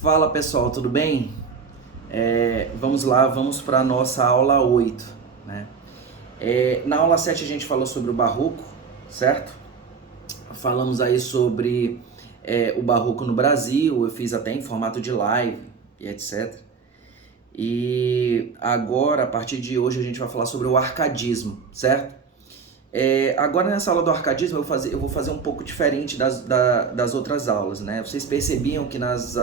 Fala pessoal, tudo bem? Vamos lá, vamos para a nossa aula 8, né? Na aula 7 a gente falou sobre o Barroco, certo? Falamos aí sobre o Barroco no Brasil, eu fiz até em formato de live e etc. E agora, a partir de hoje, a gente vai falar sobre o arcadismo, certo? Agora nessa aula do arcadismo eu vou fazer um pouco diferente das outras aulas, né? Vocês percebiam que nas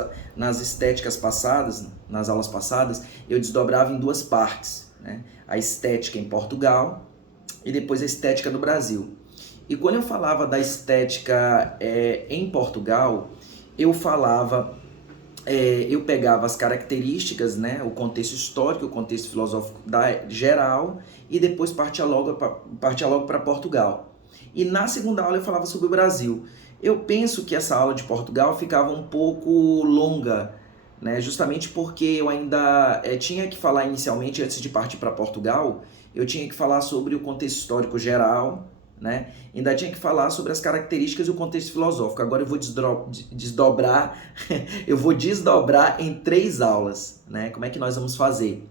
estéticas passadas, nas aulas passadas, eu desdobrava em duas partes, né? A estética em Portugal e depois a estética do Brasil. E quando eu falava da estética em Portugal, eu falava eu pegava as características, né, o contexto histórico, o contexto filosófico geral, e depois partia logo para Portugal. E na segunda aula eu falava sobre o Brasil. Eu penso que essa aula de Portugal ficava um pouco longa, né, justamente porque eu ainda tinha que falar inicialmente, antes de partir para Portugal, eu tinha que falar sobre o contexto histórico geral, né? Ainda tinha que falar sobre as características e o contexto filosófico. Agora eu vou desdobrar, eu vou desdobrar em 3 aulas, né? Como é que nós vamos fazer?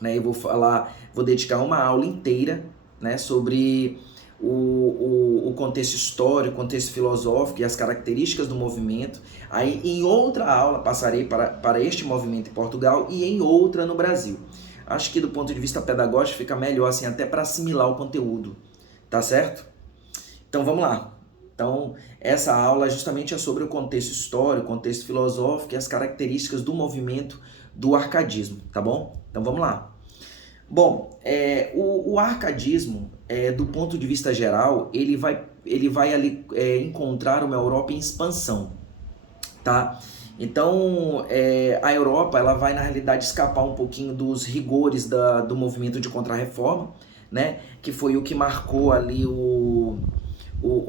Né? Vou dedicar uma aula inteira, né, sobre o contexto histórico, o contexto filosófico e as características do movimento. Aí em outra aula passarei para este movimento em Portugal e em outra no Brasil. Acho que do ponto de vista pedagógico fica melhor assim, até para assimilar o conteúdo. Tá certo? Então vamos lá. Então, essa aula justamente é sobre o contexto histórico, o contexto filosófico e as características do movimento do arcadismo, tá bom? Então vamos lá. Bom, o arcadismo, do ponto de vista geral, ele vai ali encontrar uma Europa em expansão, tá? Então, a Europa ela vai, na realidade, escapar um pouquinho dos rigores do movimento de Contra-Reforma, né? Que foi o que marcou ali o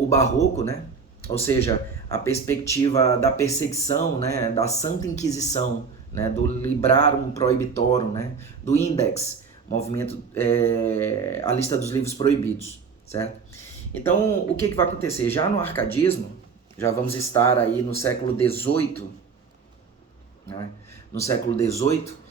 Barroco, né? Ou seja, a perspectiva da perseguição, né? Da Santa Inquisição, né? Do Librarum Prohibitorum, né? Do Index, movimento, a lista dos livros proibidos, certo? Então, o que vai acontecer? Já no arcadismo, já vamos estar aí no século XVIII, né? No século XVIII,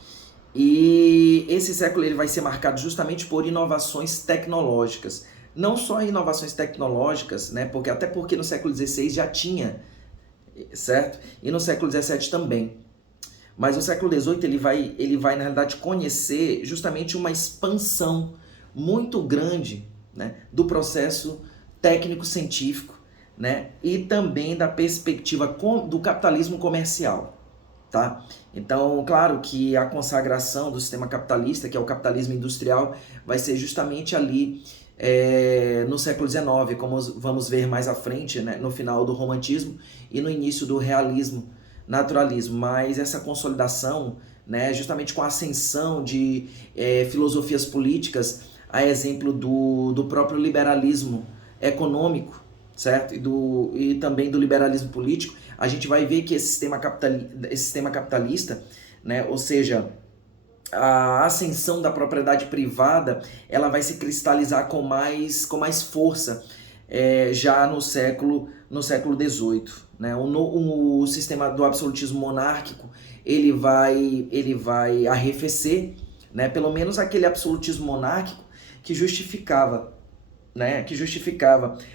e esse século ele vai ser marcado justamente por inovações tecnológicas. Não só inovações tecnológicas, né? Até porque no século XVI já tinha, certo? E no século XVII também. Mas o século XVIII ele vai na realidade conhecer justamente uma expansão muito grande, né, do processo técnico-científico, né, e também da perspectiva do capitalismo comercial. Tá? Então, claro que a consagração do sistema capitalista, que é o capitalismo industrial, vai ser justamente ali no século XIX, como vamos ver mais à frente, né, no final do romantismo e no início do realismo, naturalismo. Mas essa consolidação, né, justamente com a ascensão de filosofias políticas, a exemplo do próprio liberalismo econômico, certo? E também do liberalismo político, a gente vai ver que esse sistema capitalista, né, ou seja, a ascensão da propriedade privada, ela vai se cristalizar com mais força já no século XVIII. Né? O sistema do absolutismo monárquico ele vai arrefecer, né? Pelo menos aquele absolutismo monárquico que justificava, né,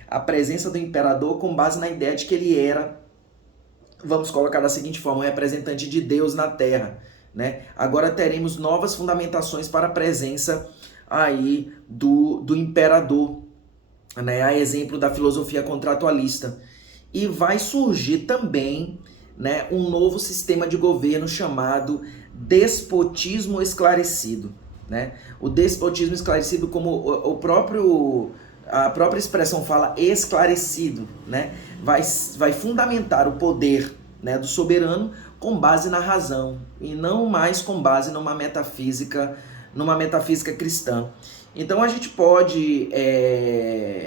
a presença do imperador com base na ideia de que ele era, vamos colocar da seguinte forma, um representante de Deus na Terra, né? Agora teremos novas fundamentações para a presença aí do imperador, né, a exemplo da filosofia contratualista. E vai surgir também, né, um novo sistema de governo chamado despotismo esclarecido, né? O despotismo esclarecido, como a própria expressão fala, esclarecido, né? Vai fundamentar o poder, né, do soberano com base na razão e não mais com base numa metafísica cristã. Então a gente pode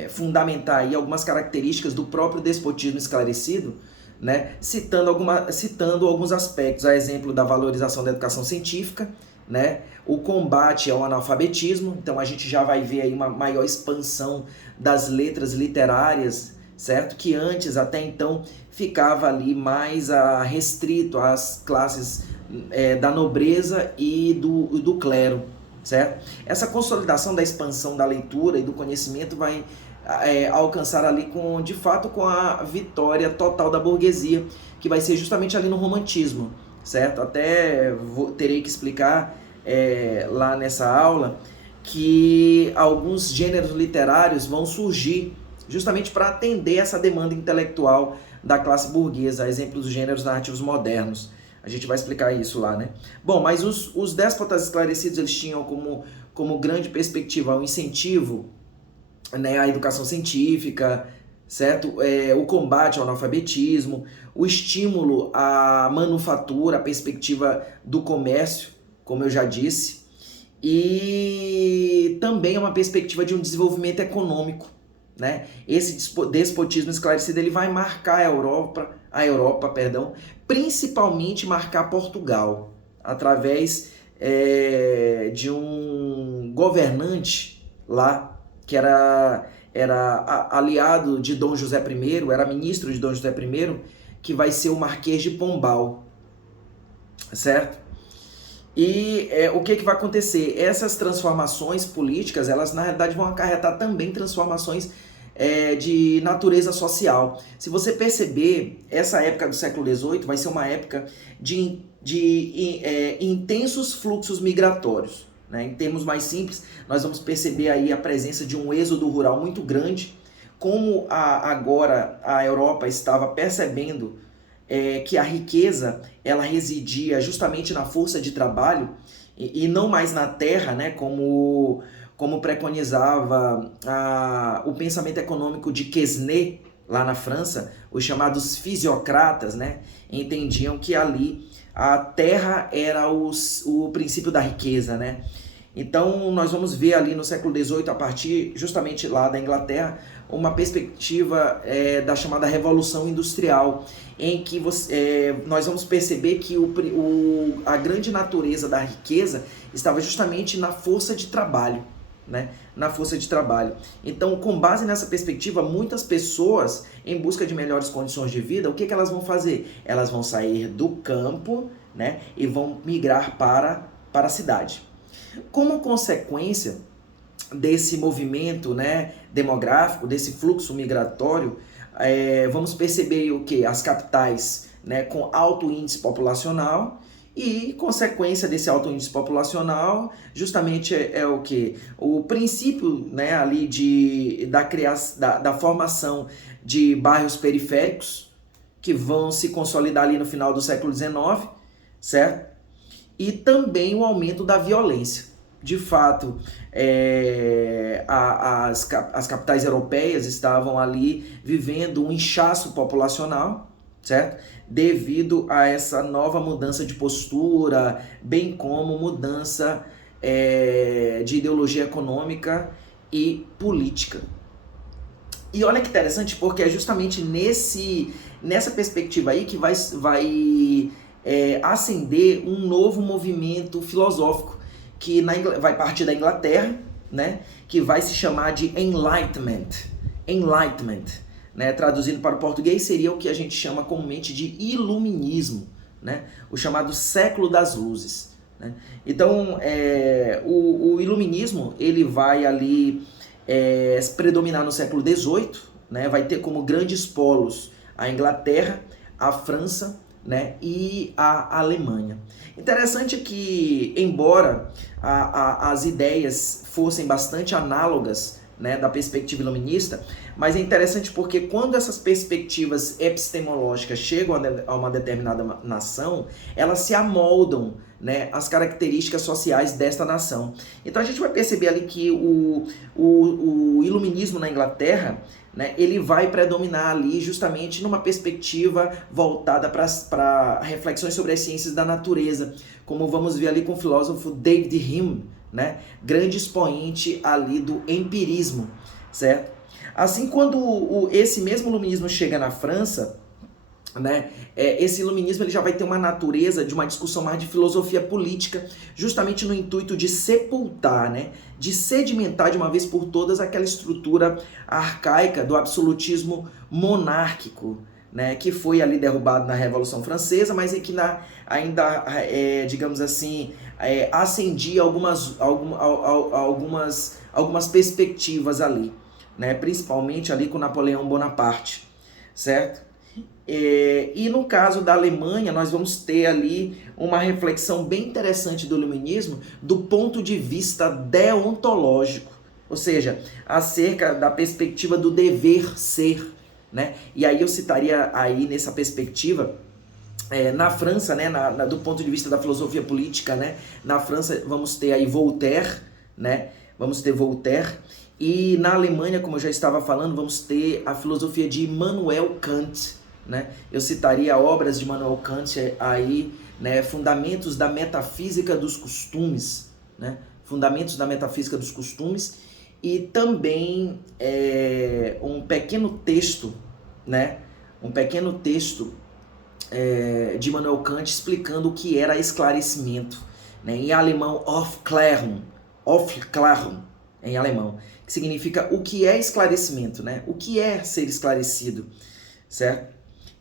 fundamentar aí algumas características do próprio despotismo esclarecido, né, citando alguns aspectos, a exemplo da valorização da educação científica, né, o combate ao analfabetismo. Então a gente já vai ver aí uma maior expansão das letras literárias, certo? Que antes, até então, ficava ali mais restrito às classes da nobreza e do clero, certo? Essa consolidação da expansão da leitura e do conhecimento vai alcançar ali de fato com a vitória total da burguesia, que vai ser justamente ali no romantismo, certo? Até terei que explicar lá nessa aula que alguns gêneros literários vão surgir justamente para atender essa demanda intelectual da classe burguesa, exemplo dos gêneros narrativos modernos. A gente vai explicar isso lá, né? Bom, mas os déspotas esclarecidos, eles tinham como grande perspectiva o incentivo, né, à educação científica, certo? O combate ao analfabetismo, o estímulo à manufatura, a perspectiva do comércio, como eu já disse, e também uma perspectiva de um desenvolvimento econômico, né? Esse despotismo esclarecido, ele vai marcar a Europa, principalmente marcar Portugal, através de um governante lá, que era aliado de Dom José I, era ministro de Dom José I, que vai ser o Marquês de Pombal, certo? E o que vai acontecer? Essas transformações políticas, elas na realidade vão acarretar também transformações de natureza social. Se você perceber, essa época do século XVIII vai ser uma época de intensos fluxos migratórios, né? Em termos mais simples, nós vamos perceber aí a presença de um êxodo rural muito grande, como agora a Europa estava percebendo que a riqueza ela residia justamente na força de trabalho e não mais na terra, né? Como preconizava o pensamento econômico de Quesnay, lá na França, os chamados fisiocratas, né? Entendiam que ali a terra era o princípio da riqueza, né? Então, nós vamos ver ali no século XVIII, a partir justamente lá da Inglaterra, uma perspectiva da chamada Revolução Industrial, em que nós vamos perceber que a grande natureza da riqueza estava justamente na força de trabalho, né? Na força de trabalho. Então, com base nessa perspectiva, muitas pessoas, em busca de melhores condições de vida, o que elas vão fazer? Elas vão sair do campo, né? E vão migrar para a cidade. Como consequência desse movimento, né, demográfico, desse fluxo migratório, vamos perceber o que? As capitais, né, com alto índice populacional, e consequência desse alto índice populacional justamente o que? O princípio, né, ali da formação de bairros periféricos que vão se consolidar ali no final do século XIX, certo? E também o aumento da violência. De fato, as capitais europeias estavam ali vivendo um inchaço populacional, certo? Devido a essa nova mudança de postura, bem como mudança de ideologia econômica e política. E olha que interessante, porque é justamente nessa perspectiva aí que vai acender um novo movimento filosófico que vai partir da Inglaterra, né, que vai se chamar de Enlightenment, né, traduzindo para o português seria o que a gente chama comumente de Iluminismo, né, o chamado século das luzes, né? Então, o Iluminismo ele vai ali predominar no século XVIII, né, vai ter como grandes polos a Inglaterra, a França, né, e a Alemanha. Interessante que, embora as ideias fossem bastante análogas, né, da perspectiva iluminista, mas é interessante porque quando essas perspectivas epistemológicas chegam a uma determinada nação, elas se amoldam, né, às características sociais desta nação. Então a gente vai perceber ali que o iluminismo na Inglaterra, né, ele vai predominar ali justamente numa perspectiva voltada para reflexões sobre as ciências da natureza, como vamos ver ali com o filósofo David Hume, né, grande expoente ali do empirismo, certo? Assim, quando esse mesmo iluminismo chega na França, né? Esse iluminismo ele já vai ter uma natureza de uma discussão mais de filosofia política, justamente no intuito de sepultar, né? De sedimentar de uma vez por todas aquela estrutura arcaica do absolutismo monárquico, né? Que foi ali derrubado na Revolução Francesa, mas que ainda, digamos assim, acendia algumas perspectivas ali, né? Principalmente ali com Napoleão Bonaparte, certo? E no caso da Alemanha, nós vamos ter ali uma reflexão bem interessante do iluminismo do ponto de vista deontológico, ou seja, acerca da perspectiva do dever ser, né? E aí eu citaria aí nessa perspectiva, na França, né, do ponto de vista da filosofia política, né, na França vamos ter aí Voltaire, né? Vamos ter Voltaire. E na Alemanha, como eu já estava falando, vamos ter a filosofia de Immanuel Kant, né? Eu citaria obras de Immanuel Kant aí, né? Fundamentos da metafísica dos costumes, né? Fundamentos da metafísica dos costumes, e também um pequeno texto, né? Um pequeno texto de Immanuel Kant explicando o que era esclarecimento, né? Em alemão, Aufklärung, em alemão, que significa o que é esclarecimento, né? O que é ser esclarecido, certo?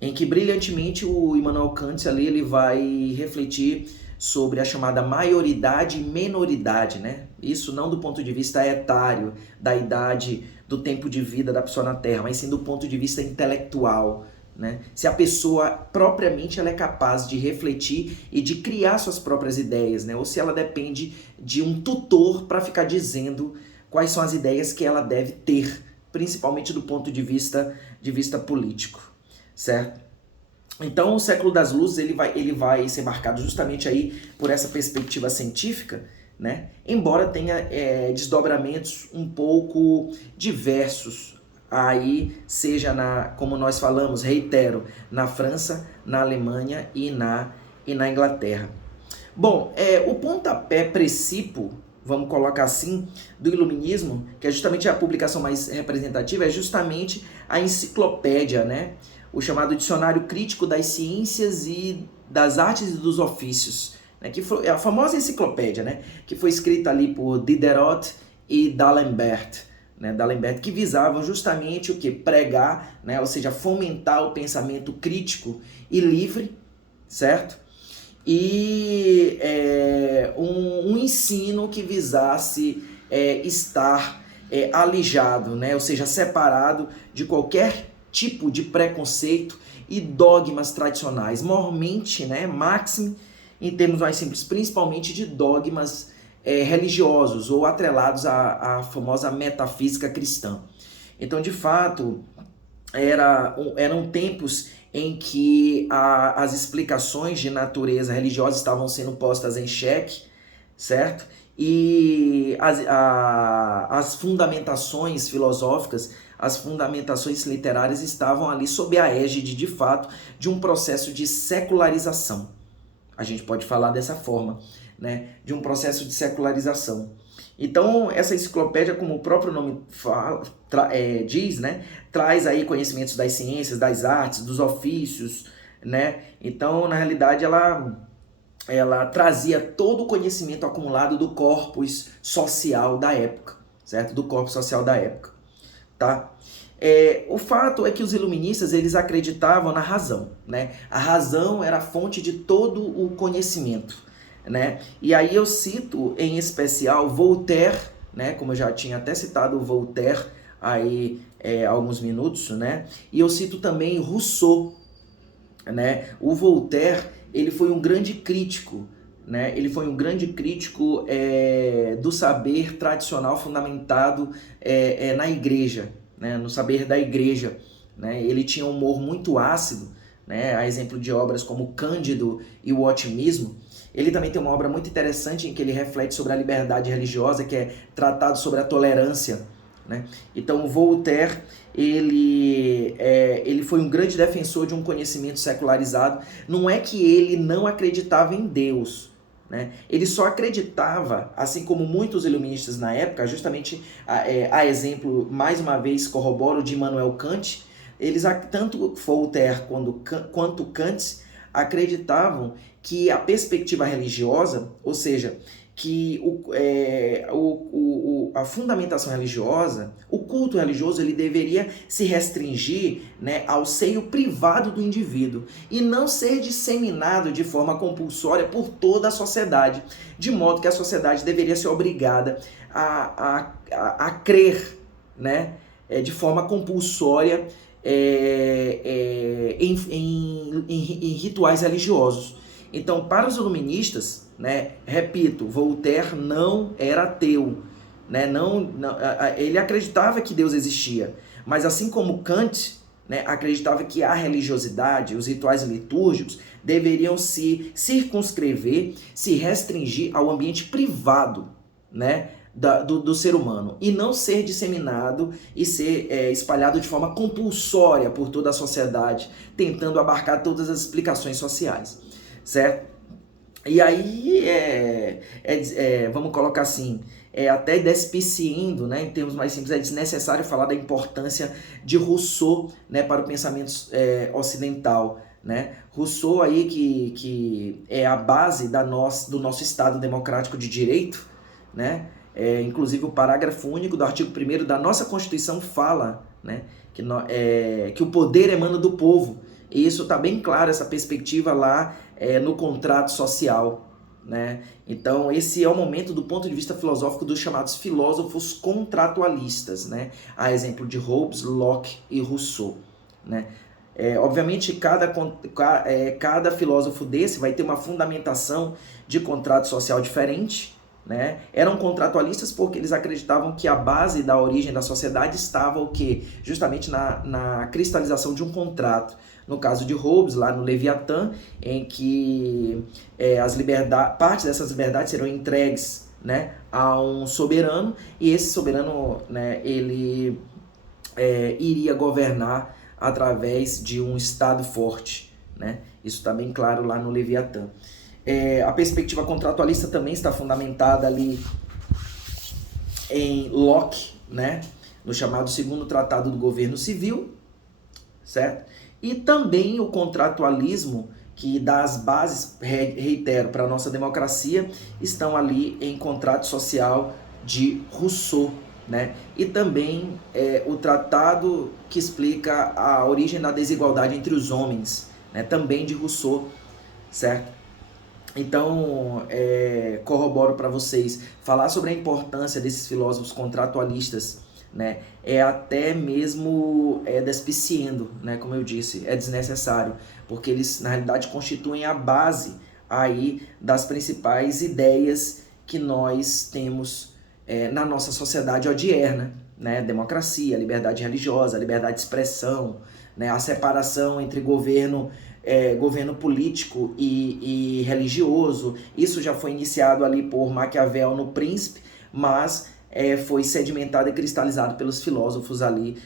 Em que brilhantemente o Immanuel Kant ali ele vai refletir sobre a chamada maioridade e menoridade, né? Isso não do ponto de vista etário, da idade, do tempo de vida da pessoa na Terra, mas sim do ponto de vista intelectual, né? Se a pessoa propriamente ela é capaz de refletir e de criar suas próprias ideias, né? Ou se ela depende de um tutor para ficar dizendo quais são as ideias que ela deve ter, principalmente do ponto de vista político, certo? Então o século das luzes ele vai ser marcado justamente aí por essa perspectiva científica, né? Embora tenha desdobramentos um pouco diversos, aí seja como nós falamos, reitero, na França, na Alemanha e na Inglaterra. Bom, o pontapé precípio, vamos colocar assim, do iluminismo, que é justamente a publicação mais representativa, é justamente a enciclopédia, né? O chamado Dicionário Crítico das Ciências e das Artes e dos Ofícios, né? Que foi a famosa enciclopédia, né? Que foi escrita ali por Diderot e D'Alembert, né? D'Alembert, que visavam justamente o que? Pregar, né? Ou seja, fomentar o pensamento crítico e livre, certo? E um ensino que visasse estar alijado, né? Ou seja, separado de qualquer tipo de preconceito e dogmas tradicionais, mormente, né, máxime, em termos mais simples, principalmente de dogmas religiosos ou atrelados à famosa metafísica cristã. Então, de fato, eram tempos em que as explicações de natureza religiosa estavam sendo postas em xeque, certo? E as fundamentações filosóficas, as fundamentações literárias estavam ali sob a égide, de fato, de um processo de secularização. A gente pode falar dessa forma, né? De um processo de secularização. Então, essa enciclopédia, como o próprio nome diz, né? Traz aí conhecimentos das ciências, das artes, dos ofícios, né? Então, na realidade, ela trazia todo o conhecimento acumulado do corpus social da época, certo? Do corpus social da época, tá? O fato é que os iluministas, eles acreditavam na razão, né? A razão era a fonte de todo o conhecimento, né? E aí eu cito em especial Voltaire, né? Como eu já tinha até citado Voltaire aí há alguns minutos, né? E eu cito também Rousseau, né? O Voltaire, ele foi um grande crítico, né? Ele foi um grande crítico do saber tradicional fundamentado na igreja, né? No saber da igreja, né? Ele tinha um humor muito ácido, né? A exemplo de obras como Cândido e o Otimismo. Ele também tem uma obra muito interessante em que ele reflete sobre a liberdade religiosa, que é Tratado sobre a Tolerância, né? Então, Voltaire, ele foi um grande defensor de um conhecimento secularizado. Não é que ele não acreditava em Deus, né? Ele só acreditava, assim como muitos iluministas na época, justamente a exemplo, mais uma vez, corroboro de Immanuel Kant, tanto Voltaire quanto Kant acreditavam que a perspectiva religiosa, ou seja, que a fundamentação religiosa, o culto religioso, ele deveria se restringir, né, ao seio privado do indivíduo e não ser disseminado de forma compulsória por toda a sociedade, de modo que a sociedade deveria ser obrigada a crer, né, de forma compulsória em rituais religiosos. Então, para os iluministas, né, repito, Voltaire não era ateu, né, ele acreditava que Deus existia, mas assim como Kant, né, acreditava que a religiosidade, os rituais litúrgicos deveriam se circunscrever, se restringir ao ambiente privado, né, do ser humano e não ser disseminado e ser espalhado de forma compulsória por toda a sociedade, tentando abarcar todas as explicações sociais, certo? E aí, vamos colocar assim, até despiciando, né, em termos mais simples, é desnecessário falar da importância de Rousseau, né, para o pensamento ocidental. Né? Rousseau aí que é a base do nosso Estado democrático de direito, né? Inclusive o parágrafo único do artigo 1º da nossa Constituição fala, né, que o poder emana do povo. E isso está bem claro, essa perspectiva lá no contrato social. Né? Então esse é o momento do ponto de vista filosófico dos chamados filósofos contratualistas, né? A exemplo de Hobbes, Locke e Rousseau. Né? Obviamente cada filósofo desse vai ter uma fundamentação de contrato social diferente. Né? Eram contratualistas porque eles acreditavam que a base da origem da sociedade estava o quê? Justamente na cristalização de um contrato. No caso de Hobbes, lá no Leviatã, em que parte dessas liberdades serão entregues, né, a um soberano, e esse soberano, né, ele iria governar através de um Estado forte. Né? Isso está bem claro lá no Leviatã. A perspectiva contratualista também está fundamentada ali em Locke, né? No chamado Segundo Tratado do Governo Civil, certo? E também o contratualismo, que dá as bases, reitero, para a nossa democracia, estão ali em Contrato Social de Rousseau. Né? E também o tratado que explica a origem da desigualdade entre os homens, né? Também de Rousseau, certo? Então, corroboro para vocês, falar sobre a importância desses filósofos contratualistas, né, até mesmo despiciando, né, como eu disse, é desnecessário, porque eles, na realidade, constituem a base aí das principais ideias que nós temos na nossa sociedade odierna, né, democracia, liberdade religiosa, liberdade de expressão, né, a separação entre governo político e religioso. Isso já foi iniciado ali por Maquiavel no Príncipe, mas foi sedimentado e cristalizado pelos filósofos ali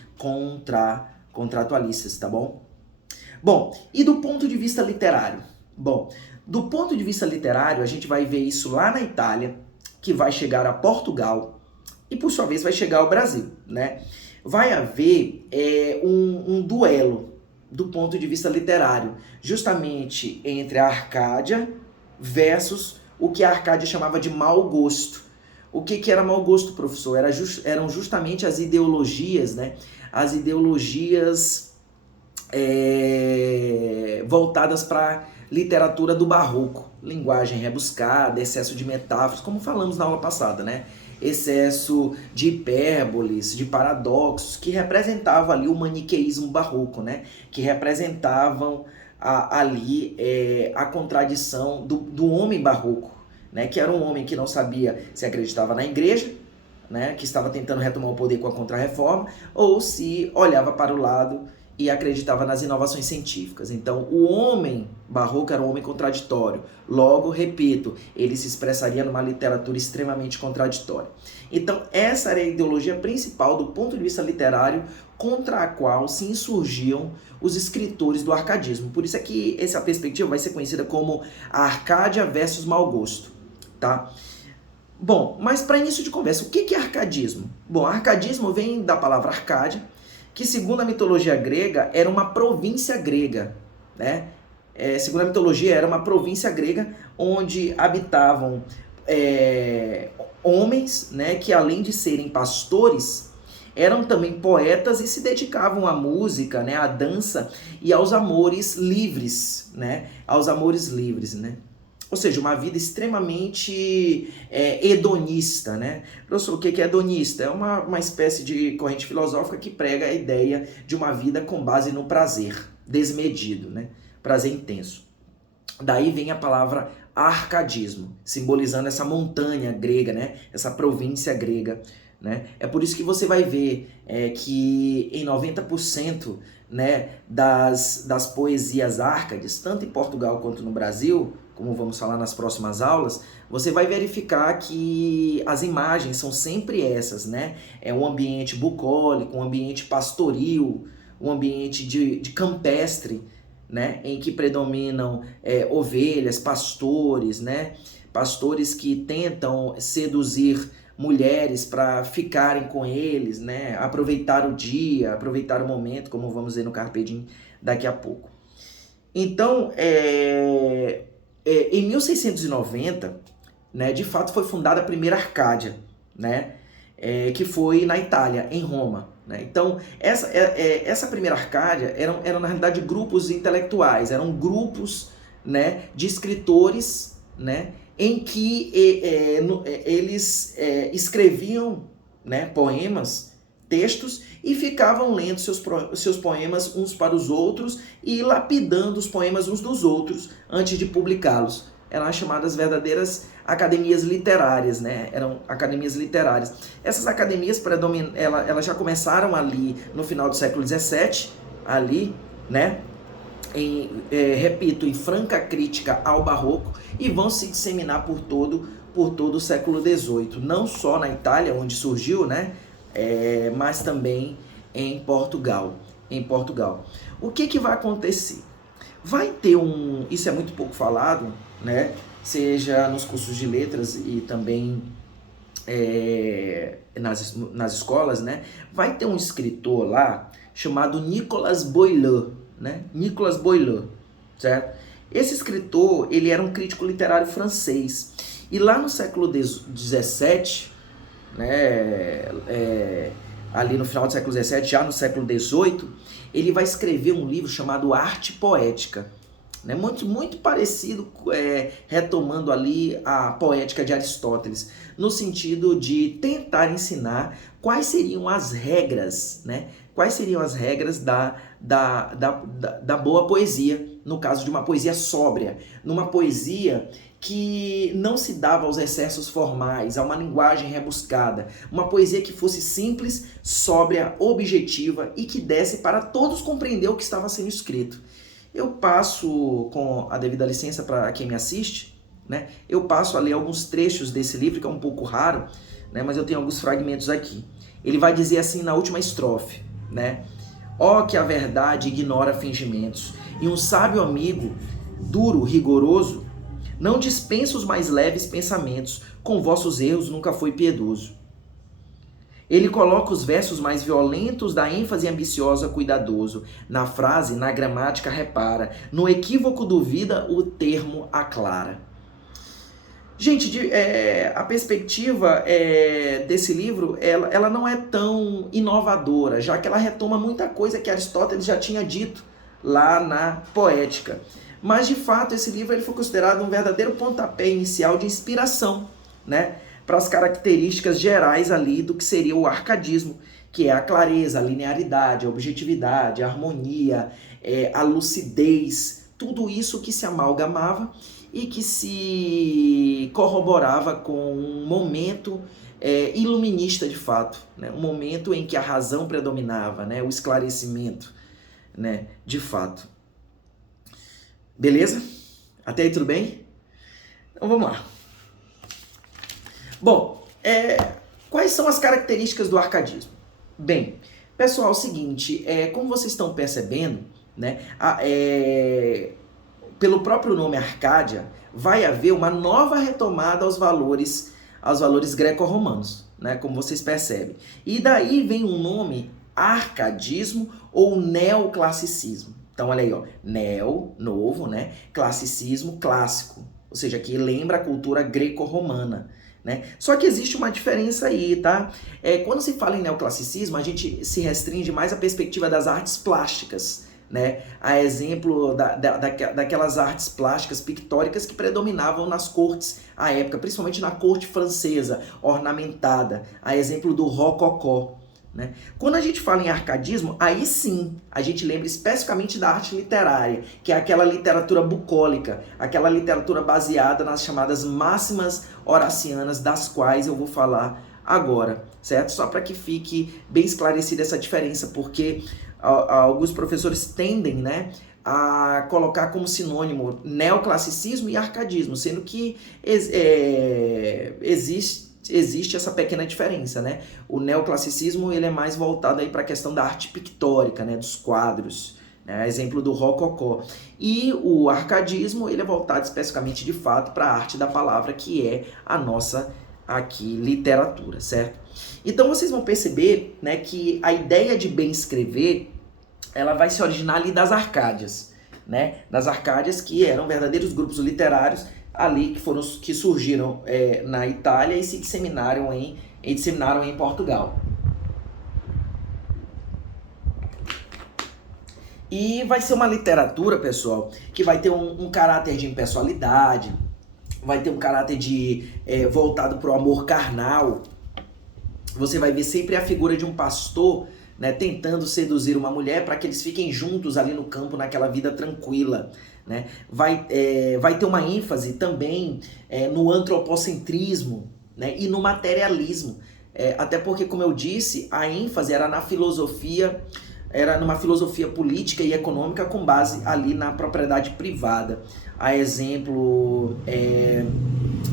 contratualistas, tá bom? Bom, e do ponto de vista literário? Bom, do ponto de vista literário, a gente vai ver isso lá na Itália, que vai chegar a Portugal e, por sua vez, vai chegar ao Brasil, né? Vai haver um duelo do ponto de vista literário, justamente entre a Arcádia versus o que a Arcádia chamava de mau gosto. O que era mau gosto, professor? Eram justamente as ideologias, né? As ideologias voltadas para literatura do barroco, linguagem rebuscada, excesso de metáforas, como falamos na aula passada, né? Excesso de hipérboles, de paradoxos, que representavam ali o maniqueísmo barroco, né? Que representavam ali a contradição do homem barroco, né? Que era um homem que não sabia se acreditava na igreja, né? Que estava tentando retomar o poder com a Contra-Reforma, ou se olhava para o lado e acreditava nas inovações científicas. Então, o homem barroco era um homem contraditório. Logo, repito, ele se expressaria numa literatura extremamente contraditória. Então, essa era a ideologia principal do ponto de vista literário contra a qual se insurgiam os escritores do arcadismo. Por isso é que essa perspectiva vai ser conhecida como a Arcádia versus mau gosto, tá? Bom, mas para início de conversa, o que é arcadismo? Bom, arcadismo vem da palavra Arcádia, que segundo a mitologia grega era uma província grega, né? Segundo a mitologia era uma província grega onde habitavam homens, né, que além de serem pastores, eram também poetas e se dedicavam à música, né, à dança e aos amores livres, né? Aos amores livres, né? Ou seja, uma vida extremamente hedonista, né? Professor, o que é hedonista? É uma espécie de corrente filosófica que prega a ideia de uma vida com base no prazer desmedido, né? Prazer intenso. Daí vem a palavra arcadismo, simbolizando essa montanha grega, né? Essa província grega, né? É por isso que você vai ver que em 90%, né, das poesias árcades, tanto em Portugal quanto no Brasil, como vamos falar nas próximas aulas, você vai verificar que as imagens são sempre essas, né? É um ambiente bucólico, um ambiente pastoril, um ambiente de campestre, né? Em que predominam ovelhas, pastores, né? Pastores que tentam seduzir mulheres para ficarem com eles, né? Aproveitar o dia, aproveitar o momento, como vamos ver no Carpe Diem daqui a pouco. Então, em 1690, né, de fato foi fundada a primeira Arcádia, né, que foi na Itália, em Roma. Né? Então, essa primeira Arcádia eram na realidade grupos intelectuais, eram grupos, né, de escritores, né, em que eles escreviam, né, poemas, textos, e ficavam lendo seus poemas uns para os outros e lapidando os poemas uns dos outros antes de publicá-los. Eram as chamadas verdadeiras academias literárias, né? Eram academias literárias. Essas academias elas já começaram ali no final do século XVII, ali, né? Repito, em franca crítica ao barroco, e vão se disseminar por todo o século XVIII, não só na Itália, onde surgiu, né? Mas também em Portugal. O que vai acontecer? Vai ter isso é muito pouco falado, né? Seja nos cursos de letras e também nas escolas, né? Vai ter um escritor lá chamado Nicolas Boileau, né? Nicolas Boileau, certo? Esse escritor, ele era um crítico literário francês. E lá no século XVII, né, ali no final do século XVII, já no século XVIII, ele vai escrever um livro chamado Arte Poética, né, muito parecido, retomando ali a poética de Aristóteles, no sentido de tentar ensinar quais seriam as regras, né, quais seriam as regras da boa poesia, no caso de uma poesia sóbria, numa poesia que não se dava aos excessos formais, a uma linguagem rebuscada, uma poesia que fosse simples, sóbria, objetiva e que desse para todos compreender o que estava sendo escrito. Eu passo, com a devida licença para quem me assiste, né, eu passo a ler alguns trechos desse livro, que é um pouco raro, né, mas eu tenho alguns fragmentos aqui. Ele vai dizer assim na última estrofe, né? Ó que a verdade ignora fingimentos, e um sábio amigo, duro, rigoroso, não dispensa os mais leves pensamentos, com vossos erros nunca foi piedoso. Ele coloca os versos mais violentos da ênfase ambiciosa cuidadoso, na frase, na gramática repara, no equívoco duvida o termo aclara. Gente, a perspectiva desse livro, ela não é tão inovadora, já que ela retoma muita coisa que Aristóteles já tinha dito lá na Poética. Mas, de fato, esse livro ele foi considerado um verdadeiro pontapé inicial de inspiração, né, para as características gerais ali do que seria o arcadismo, que é a clareza, a linearidade, a objetividade, a harmonia, a lucidez, tudo isso que se amalgamava e que se corroborava com um momento iluminista de fato, né? Um momento em que a razão predominava, né? O esclarecimento, né? De fato. Beleza? Até aí tudo bem? Então vamos lá. Bom, quais são as características do arcadismo? Bem, pessoal, é o seguinte, como vocês estão percebendo, né? Pelo próprio nome Arcádia, vai haver uma nova retomada aos valores greco-romanos, né? Como vocês percebem. E daí vem um nome arcadismo ou neoclassicismo. Então, olha aí, ó, neo, novo, né? Classicismo, clássico, ou seja, que lembra a cultura greco-romana, né? Só que existe uma diferença aí, tá? Quando se fala em neoclassicismo, a gente se restringe mais à perspectiva das artes plásticas, né? A exemplo daquelas artes plásticas pictóricas que predominavam nas cortes à época, principalmente na corte francesa, ornamentada, a exemplo do rococó, né? Quando a gente fala em arcadismo, aí sim a gente lembra especificamente da arte literária, que é aquela literatura bucólica, aquela literatura baseada nas chamadas máximas horacianas, das quais eu vou falar agora, certo? Só para que fique bem esclarecida essa diferença, porque alguns professores tendem, né, a colocar como sinônimo neoclassicismo e arcadismo, sendo que existe essa pequena diferença, né? O neoclassicismo ele é mais voltado aí para a questão da arte pictórica, né, dos quadros, né, exemplo do rococó. E o arcadismo ele é voltado especificamente de fato para a arte da palavra, que é a nossa aqui literatura, certo? Então vocês vão perceber, né, que a ideia de bem escrever ela vai se originar ali das Arcádias, né? Das Arcádias, que eram verdadeiros grupos literários ali que surgiram na Itália e se disseminaram em Portugal. E vai ser uma literatura, pessoal, que vai ter um caráter de impessoalidade, vai ter um caráter de voltado para o amor carnal. Você vai ver sempre a figura de um pastor, né, tentando seduzir uma mulher para que eles fiquem juntos ali no campo, naquela vida tranquila, né? Vai ter uma ênfase também no antropocentrismo, né, e no materialismo, até porque, como eu disse, a ênfase era na filosofia, era numa filosofia política e econômica com base ali na propriedade privada. A exemplo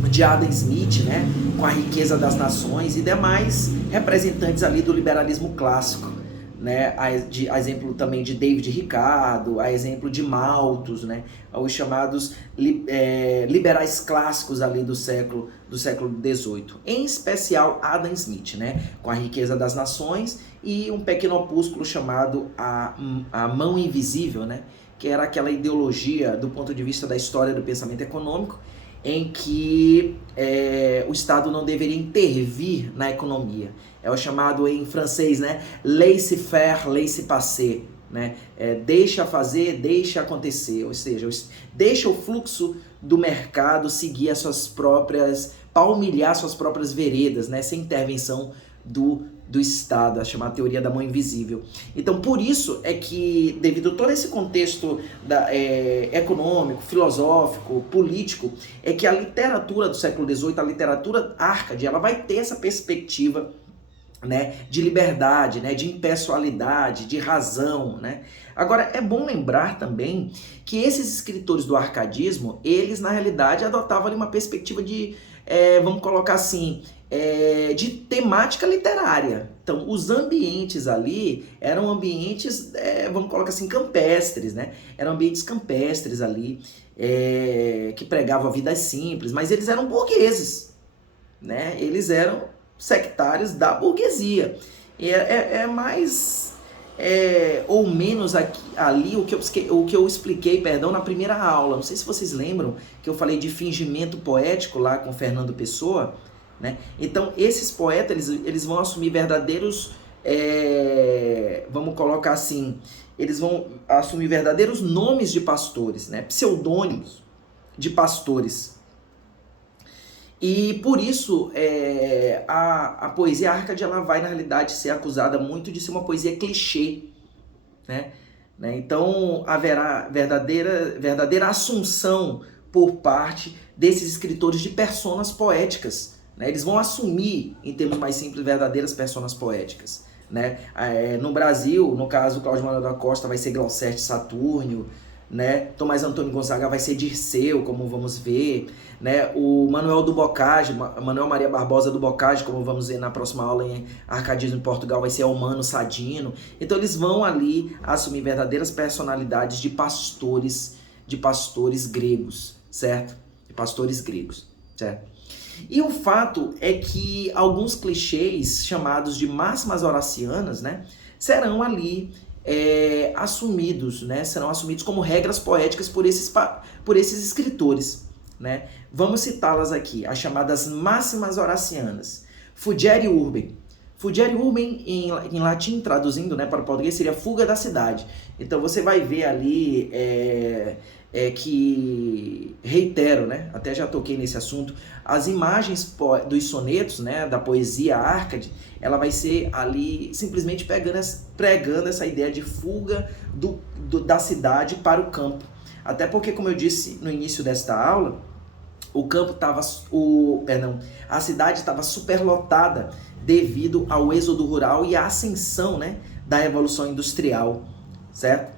de Adam Smith, né, com a riqueza das nações e demais representantes ali do liberalismo clássico, né, a exemplo também de David Ricardo, a exemplo de Malthus, né, os chamados liberais clássicos ali do século XVIII, em especial Adam Smith, né, com a riqueza das nações e um pequeno opúsculo chamado a Mão Invisível, né, que era aquela ideologia do ponto de vista da história do pensamento econômico, em que o Estado não deveria intervir na economia. É o chamado em francês, né, laissez-faire, laissez-passer, né? Deixa fazer, deixa acontecer, ou seja, deixa o fluxo do mercado seguir as suas próprias, palmilhar suas próprias veredas, né, sem intervenção do Estado, a chamada teoria da mão invisível. Então, por isso é que, devido a todo esse contexto econômico, filosófico, político, é que a literatura do século XVIII, a literatura Arcade, ela vai ter essa perspectiva, né, de liberdade, né, de impessoalidade, de razão, né? Agora, é bom lembrar também que esses escritores do arcadismo, eles, na realidade, adotavam ali uma perspectiva de, vamos colocar assim, de temática literária. Então, os ambientes ali eram ambientes, vamos colocar assim, campestres, né? Eram ambientes campestres ali, que pregavam a vida simples, mas eles eram burgueses, né? Eles eram sectários da burguesia. E mais ou menos ali o que eu expliquei, perdão, na primeira aula. Não sei se vocês lembram que eu falei de fingimento poético lá com Fernando Pessoa, né? Então, esses poetas, eles vão assumir verdadeiros, vamos colocar assim, eles vão assumir verdadeiros nomes de pastores, né? Pseudônimos de pastores. E por isso a poesia Arcade ela vai, na realidade, ser acusada muito de ser uma poesia clichê, né? Então haverá verdadeira assunção por parte desses escritores de personas poéticas, né? Eles vão assumir, em termos mais simples, verdadeiras personas poéticas, né? No Brasil, no caso, Cláudio Manuel da Costa vai ser Gloucester Saturnio, né? Tomás Antônio Gonzaga vai ser Dirceu, como vamos ver, né? O Manuel do Bocage, Manuel Maria Barbosa do Bocage, como vamos ver na próxima aula em Arcadismo em Portugal, vai ser Almano Sadino. Então eles vão ali assumir verdadeiras personalidades de pastores gregos, certo? De pastores gregos, certo? E o fato é que alguns clichês chamados de máximas horacianas, né, serão ali assumidos, né? Serão assumidos como regras poéticas por esses escritores, né? Vamos citá-las aqui, as chamadas máximas horacianas. Fugere urbem. Fugere urbem, em latim, traduzindo, né, para o português, seria fuga da cidade. Então você vai ver ali que, reitero, né, até já toquei nesse assunto, as imagens dos sonetos, né, da poesia Árcade, ela vai ser ali simplesmente pregando essa ideia de fuga da cidade para o campo. Até porque, como eu disse no início desta aula, a cidade estava superlotada devido ao êxodo rural e à ascensão, né, da Revolução Industrial, certo?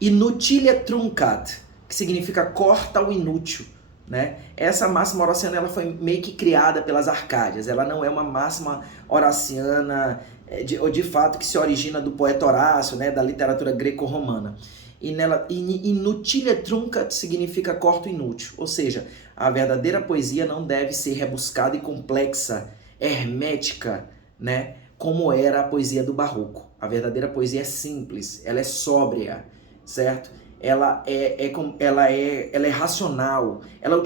Inutilia truncat, que significa corta o inútil, né? Essa máxima horaciana ela foi meio que criada pelas Arcádias, ela não é uma máxima horaciana de fato que se origina do poeta Horácio, né, da literatura greco-romana. E nela, inutilia truncat significa corta o inútil, ou seja, a verdadeira poesia não deve ser rebuscada e complexa, hermética, né, como era a poesia do Barroco. A verdadeira poesia é simples, ela é sóbria, certo? Ela é racional, ela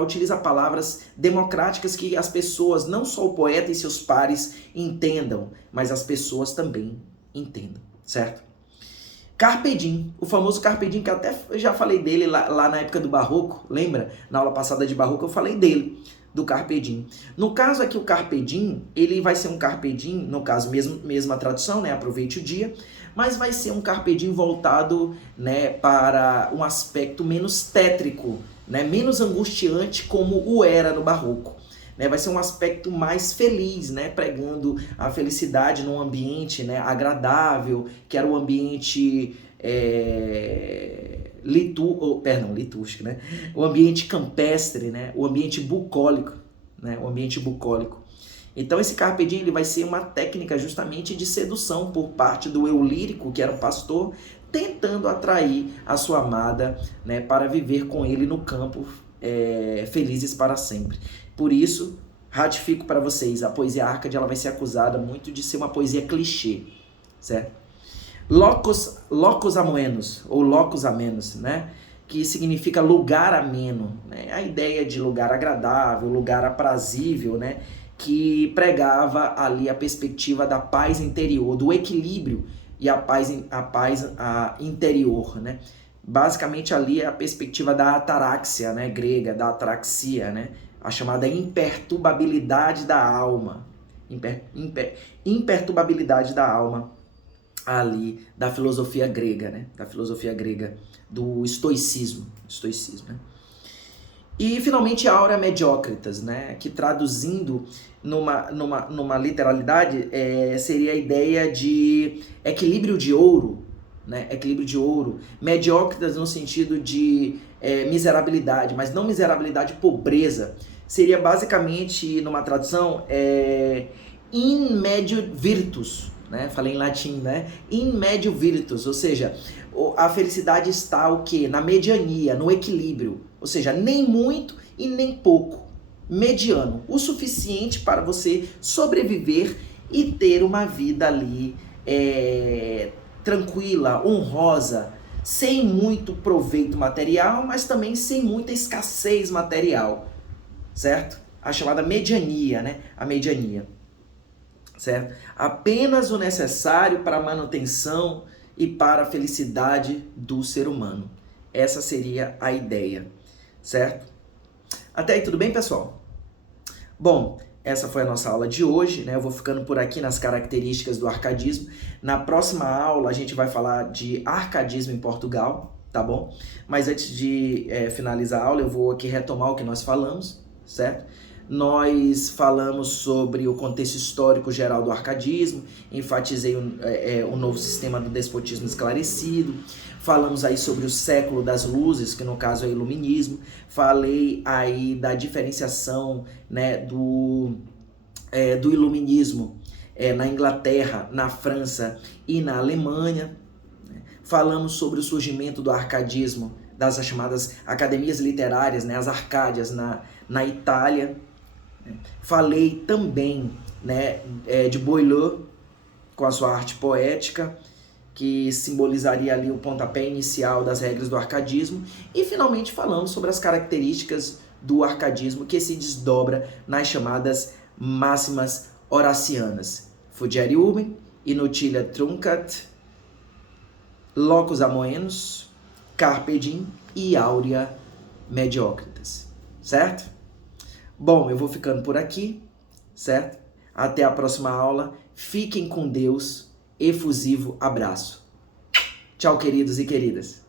utiliza palavras democráticas que as pessoas, não só o poeta e seus pares, entendam, mas as pessoas também entendam, certo? Carpe diem, o famoso Carpe diem, que até eu já falei dele lá na época do Barroco, lembra? Na aula passada de Barroco eu falei dele, do Carpe diem. No caso aqui o Carpe diem, ele vai ser um Carpe diem, no caso mesma tradução, né? Aproveite o dia, mas vai ser um Carpe diem voltado, né, para um aspecto menos tétrico, né, menos angustiante como o era no Barroco. Vai ser um aspecto mais feliz, né, pregando a felicidade num ambiente, né, agradável, que era o ambiente litúrgico, né, o ambiente campestre, né, o ambiente bucólico, né, o ambiente bucólico. Então esse Carpe diem ele vai ser uma técnica justamente de sedução por parte do eu lírico, que era um pastor, tentando atrair a sua amada, né, para viver com ele no campo, felizes para sempre. Por isso, ratifico para vocês, a poesia Árcade ela vai ser acusada muito de ser uma poesia clichê, certo? Locus amoenos, ou locus amenos, né? Que significa lugar ameno, né? A ideia de lugar agradável, lugar aprazível, né? Que pregava ali a perspectiva da paz interior, do equilíbrio e a paz interior, né? Basicamente ali é a perspectiva da ataraxia, né, grega, da ataraxia, né, a chamada imperturbabilidade da alma, imperturbabilidade da alma ali da filosofia grega, né, da filosofia grega, do estoicismo, né. E finalmente a Aurea Mediocritas, né, que traduzindo numa literalidade seria a ideia de equilíbrio de ouro, né, equilíbrio de ouro, mediócritas no sentido de miserabilidade, mas não miserabilidade, pobreza. Seria basicamente, numa tradução, in medio virtus, né? Falei em latim, né? In medio virtus, ou seja, a felicidade está o quê? Na mediania, no equilíbrio, ou seja, nem muito e nem pouco, mediano, o suficiente para você sobreviver e ter uma vida ali tranquila, honrosa, sem muito proveito material, mas também sem muita escassez material, certo? A chamada mediania, né? A mediania, certo? Apenas o necessário para a manutenção e para a felicidade do ser humano. Essa seria a ideia, certo? Até aí tudo bem, pessoal? Bom, essa foi a nossa aula de hoje, né? Eu vou ficando por aqui nas características do arcadismo. Na próxima aula a gente vai falar de arcadismo em Portugal, tá bom? Mas antes de finalizar a aula, eu vou aqui retomar o que nós falamos, certo? Nós falamos sobre o contexto histórico geral do arcadismo, enfatizei o novo sistema do despotismo esclarecido, falamos aí sobre o século das luzes, que no caso é o iluminismo, falei aí da diferenciação, né, do iluminismo na Inglaterra, na França e na Alemanha, falamos sobre o surgimento do arcadismo, das chamadas academias literárias, né, as Arcádias na Itália. Falei também, né, de Boileau com a sua arte poética, que simbolizaria ali o pontapé inicial das regras do arcadismo. E finalmente falamos sobre as características do arcadismo que se desdobra nas chamadas máximas horacianas. Fugiere urbem, inutilia truncat, locus amoenus, carpe diem e aurea mediocritas, certo? Bom, eu vou ficando por aqui, certo? Até a próxima aula. Fiquem com Deus. Efusivo abraço. Tchau, queridos e queridas.